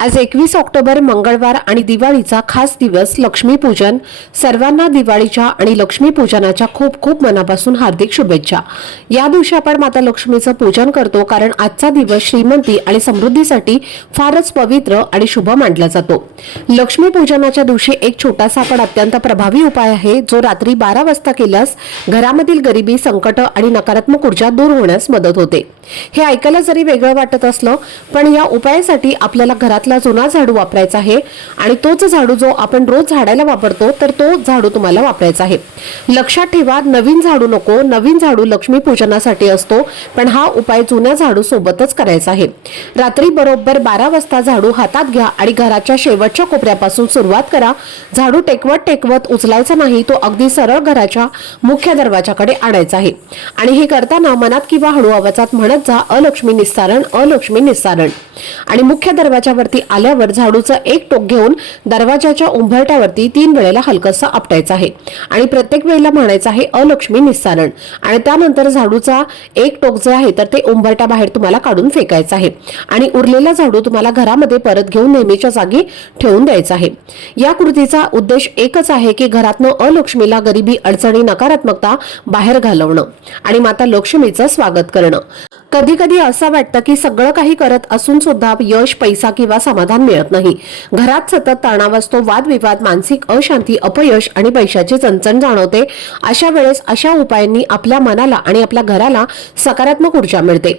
आज एकवीस ऑक्टोबर मंगळवार आणि दिवाळीचा खास दिवस लक्ष्मीपूजन. सर्वांना दिवाळीच्या आणि लक्ष्मीपूजनाच्या खूप खूप मनापासून हार्दिक शुभेच्छा. या दिवशी आपण माता लक्ष्मीचं पूजन करतो कारण आजचा दिवस श्रीमंती आणि समृद्धीसाठी फारच पवित्र आणि शुभ मानला जातो. लक्ष्मीपूजनाच्या दिवशी एक छोटासा पण अत्यंत प्रभावी उपाय आहे जो रात्री बारा वाजता केल्यास घरामधील गरिबी संकट आणि नकारात्मक ऊर्जा दूर होण्यास मदत होते. हे ऐकायला जरी वेगळं वाटत असलं पण या उपायासाठी आपल्याला घरातलं जुना झाडू वापरायचा आहे आणि तोच झाडू जो आपण रोज झाडायला वापरतो तर तो झाडू तुम्हाला वापरायचा आहे. लक्षात ठेवा नवीन झाडू नको नवीन झाडू लक्ष्मी पूजनासाठी असतो पण हा उपाय जुन्या झाडू सोबतच करायचा आहे. रात्री बरोबर बारा वाजता झाडू हातात घ्या आणि घराच्या शेवटच्या कोपऱ्यापासून सुरुवात करा. झाडू टेकवत टेकवत उचलायचा नाही तो अगदी सरळ घराच्या मुख्य दरवाजाकडे आणायचा आहे. आणि हे करताना मनात किंवा हळू आवाजात म्हणत जा अलक्ष्मी निस्तारण अलक्ष्मी निस्सारण. आणि मुख्य दरवाजावरती आल्यावर झाडूचं एक टोक घेऊन दरवाजाच्या उंबरट्यावरती तीन वेळेला हलकसा आपटायचं आहे. आणि प्रत्येक वेळेला म्हणायचं आहे अलक्ष्मी निस्सारण. आणि त्यानंतर झाडूचा एक टोक जे आहे तर ते उंबरट्या बाहेर तुम्हाला काढून फेकायचं आहे. आणि उरलेला झाडू तुम्हाला घरामध्ये परत घेऊन नेहमीच्या जागी ठेवून द्यायचा आहे. या कृतीचा उद्देश एकच आहे की घरातनं अलक्ष्मीला गरिबी अडचणी नकारात्मकता बाहेर घालवणं आणि माता लक्ष्मीचं स्वागत करणं. कधी कधी असं वाटतं की सगळं काही करत असून सुद्धा यश पैसा किंवा समाधान मिळत नाही. घरात सतत तणाव असतो वादविवाद मानसिक अशांती अपयश आणि पैशाची चणचण जाणवते. अशा वेळेस अशा उपायांनी आपल्या मनाला आणि आपल्या घराला सकारात्मक ऊर्जा मिळते.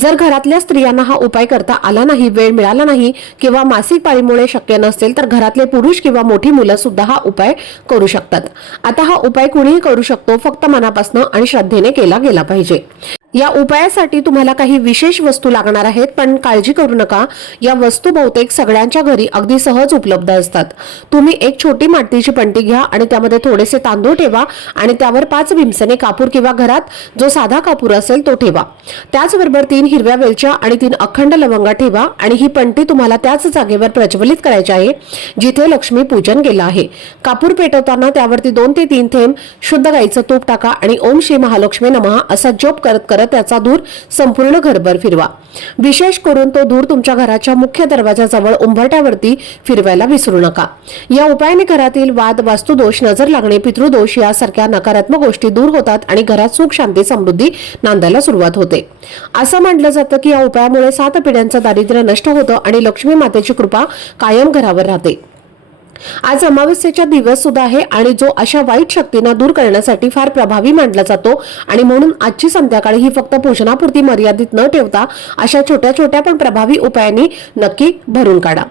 जर घरातल्या स्त्रियांना हा उपाय करता आला नाही वेळ मिळाला नाही किंवा मासिक पाळीमुळे शक्य नसेल तर घरातले पुरुष किंवा मोठी मुलं सुद्धा हा उपाय करू शकतात. आता हा उपाय कुणीही करू शकतो फक्त मनापासून आणि श्रद्धेने केला गेला पाहिजे. या उपायासाठी तुम्हाला काही विशेष वस्तू लागणार आहेत पण काळजी करू नका. या वस्तू बहुतेक सगळ्यांच्या घरी अगदी सहज उपलब्ध असतात. तुम्ही एक छोटी मातीची पणती घ्या आणि त्यामध्ये थोडेसे तांदूळ ठेवा आणि त्यावर पाच भीमसेने कापूर किंवा घरात जो साधा कापूर असेल तो ठेवा. त्याचबरोबर तीन हिरव्या वेलच्या आणि तीन अखंड लवंगा ठेवा आणि ही पणती तुम्हाला त्याच जागेवर प्रज्वलित करायची आहे जिथे लक्ष्मी पूजन केलं आहे. कापूर पेटवताना त्यावरती दोन ते तीन थेंब शुद्ध गाईचं तूप टाका आणि ओम श्री महालक्ष्मी नमः असा जप करत करत त्याचा धूर संपूर्ण घरभर फिरवा. विशेष करून तो धूर तुमच्या घराच्या मुख्य दरवाजाजवळ उंबरट्यावरती फिरवायला विसरू नका. या उपायाने घरातील वाद वास्तुदोष नजर लागणे पितृदोष यासारख्या नकारात्मक गोष्टी दूर होतात आणि घरात सुख शांती समृद्धी नांदायला सुरुवात होते. असं म्हटलं जातं की या उपायामुळे सात पिढ्यांचं दारिद्र्य नष्ट होतं आणि लक्ष्मी मातेची कृपा कायम घरावर राहते. आज अमावस्येचा दिवस सुद्धा आहे आणि जो अशा वाईट शक्तींना दूर करण्यासाठी फार प्रभावी मानला जातो. आणि म्हणून आजची संध्याकाळी ही फक्त पोषणापुरती मर्यादित न ठेवता अशा छोट्या छोट्या पण प्रभावी उपायांनी नक्की भरून काढा.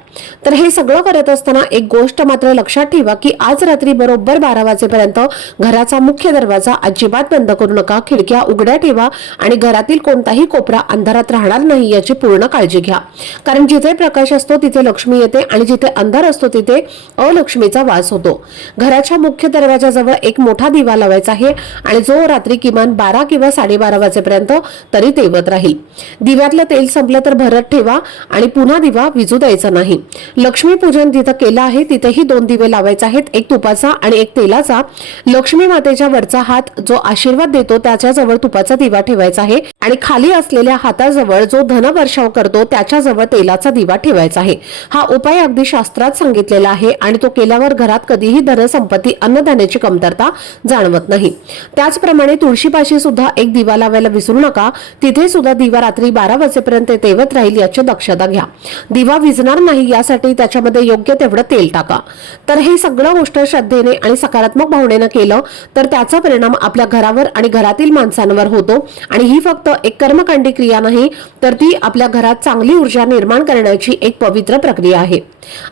तर हे सगळं करत असताना एक गोष्ट मात्र लक्षात ठेवा की आज रात्री बरोबर बारा वाजेपर्यंत घराचा मुख्य दरवाजा अजिबात बंद करू नका खिडक्या उघड्या ठेवा आणि घरातील कोणताही कोपरा अंधारात राहणार नाही याची पूर्ण काळजी घ्या. कारण जिथे प्रकाश असतो तिथे लक्ष्मी येते आणि जिथे अंधार असतो तिथे अलक्ष्मीचा वास होतो. घराच्या मुख्य दरवाजाजवळ एक मोठा दिवा लावायचा आहे आणि जो रात्री किमान बारा किंवा साडेबारा वाजेपर्यंत तरी तेवत राहील. दिव्यातलं तेल संपलं तर भरत ठेवा आणि पुन्हा दिवा विजू द्यायचा नाही. लक्ष्मी पूजन जिथं केलं आहे तिथेही दोन दिवे लावायचे आहेत एक तुपाचा आणि एक तेलाचा. लक्ष्मी मातेच्या वरचा हात जो आशीर्वाद देतो त्याच्याजवळ तुपाचा दिवा ठेवायचा आहे आणि खाली असलेल्या हाताजवळ जो धनवर्षाव करतो त्याच्याजवळ तेलाचा दिवा ठेवायचा आहे. हा उपाय अगदी शास्त्रात सांगितलेला आहे आणि तो केल्यावर घरात कधीही धनसंपत्ती अन्नधान्याची कमतरता जाणवत नाही. त्याचप्रमाणे तुळशीपाशी सुद्धा एक दिवा लावायला विसरू नका. तिथे सुद्धा दिवा रात्री बारा वाजेपर्यंत तेवत राहील याची दक्षता घ्या. दिवा विजणार नाही यासाठी त्याच्यामध्ये योग्य तेवढं तेल टाका. तर हे सगळं गोष्ट श्रद्धेने आणि सकारात्मक भावनेनं केलं तर त्याचा परिणाम आपल्या घरावर आणि घरातील माणसांवर होतो. आणि ही फक्त एक कर्मकांडी क्रिया नाही तर ती आपल्या घरात चांगली ऊर्जा निर्माण करण्याची एक पवित्र प्रक्रिया आहे.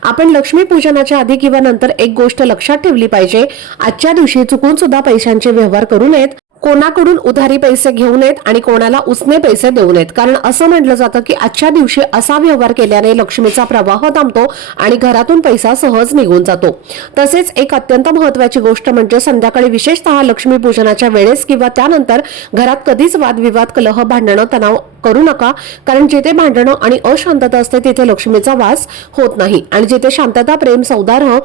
आपण लक्ष्मी पूजनाच्या आधी किंवा नंतर एक गोष्ट लक्षात ठेवली पाहिजे. आजच्या दिवशी चुकून सुद्धा पैशांचे व्यवहार करू नयेत. कोणाकडून उधारी पैसे घेऊ नयेत आणि कोणाला उसने पैसे देऊ नयेत. कारण असं म्हटलं जातं की आजच्या दिवशी असा व्यवहार केल्याने लक्ष्मीचा प्रवाह थांबतो आणि घरातून पैसा सहज निघून जातो. तसेच एक अत्यंत महत्वाची गोष्ट म्हणजे संध्याकाळी विशेषतः लक्ष्मीपूजनाच्या वेळेस किंवा त्यानंतर घरात कधीच वादविवाद कलह भांडणं तणाव करू नका. कारण जिथे भांडणं आणि अशांतता असते तिथे लक्ष्मीचा वास होत नाही. आणि जिथे शांतता प्रेम सौदार्ह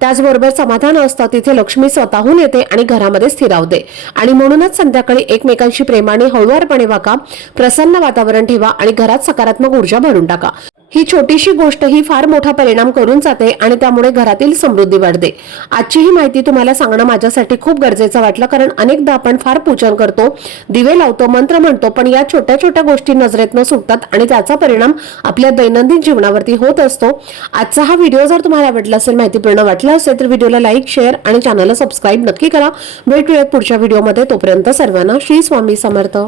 त्याचबरोबर समाधान असतं तिथे लक्ष्मी स्वतःहून येते आणि घरामध्ये स्थिरावते आणि म्हणून म्हणूनच संध्याकाळी एकमेकांशी प्रेमाने हळुवारपणे वागा प्रसन्न वातावरण ठेवा आणि घरात सकारात्मक ऊर्जा भरून टाका. ही छोटीशी गोष्ट ही फार मोठा परिणाम करून जाते आणि त्यामुळे घरातील समृद्धी वाढते. आजची ही माहिती तुम्हाला सांगणं माझ्यासाठी खूप गरजेचं वाटलं कारण अनेकदा आपण फार पूजन करतो दिवे लावतो मंत्र म्हणतो पण या छोट्या छोट्या गोष्टी नजरेतनं सुटतात आणि त्याचा परिणाम आपल्या दैनंदिन जीवनावरती होत असतो. आजचा हा व्हिडिओ जर तुम्हाला आवडला असेल माहितीपूर्ण वाटला असेल तर व्हिडिओला लाईक शेअर आणि चॅनलला सबस्क्राईब नक्की करा. भेटूयात पुढच्या व्हिडिओमध्ये. तोपर्यंत सर्वांना श्री स्वामी समर्थ.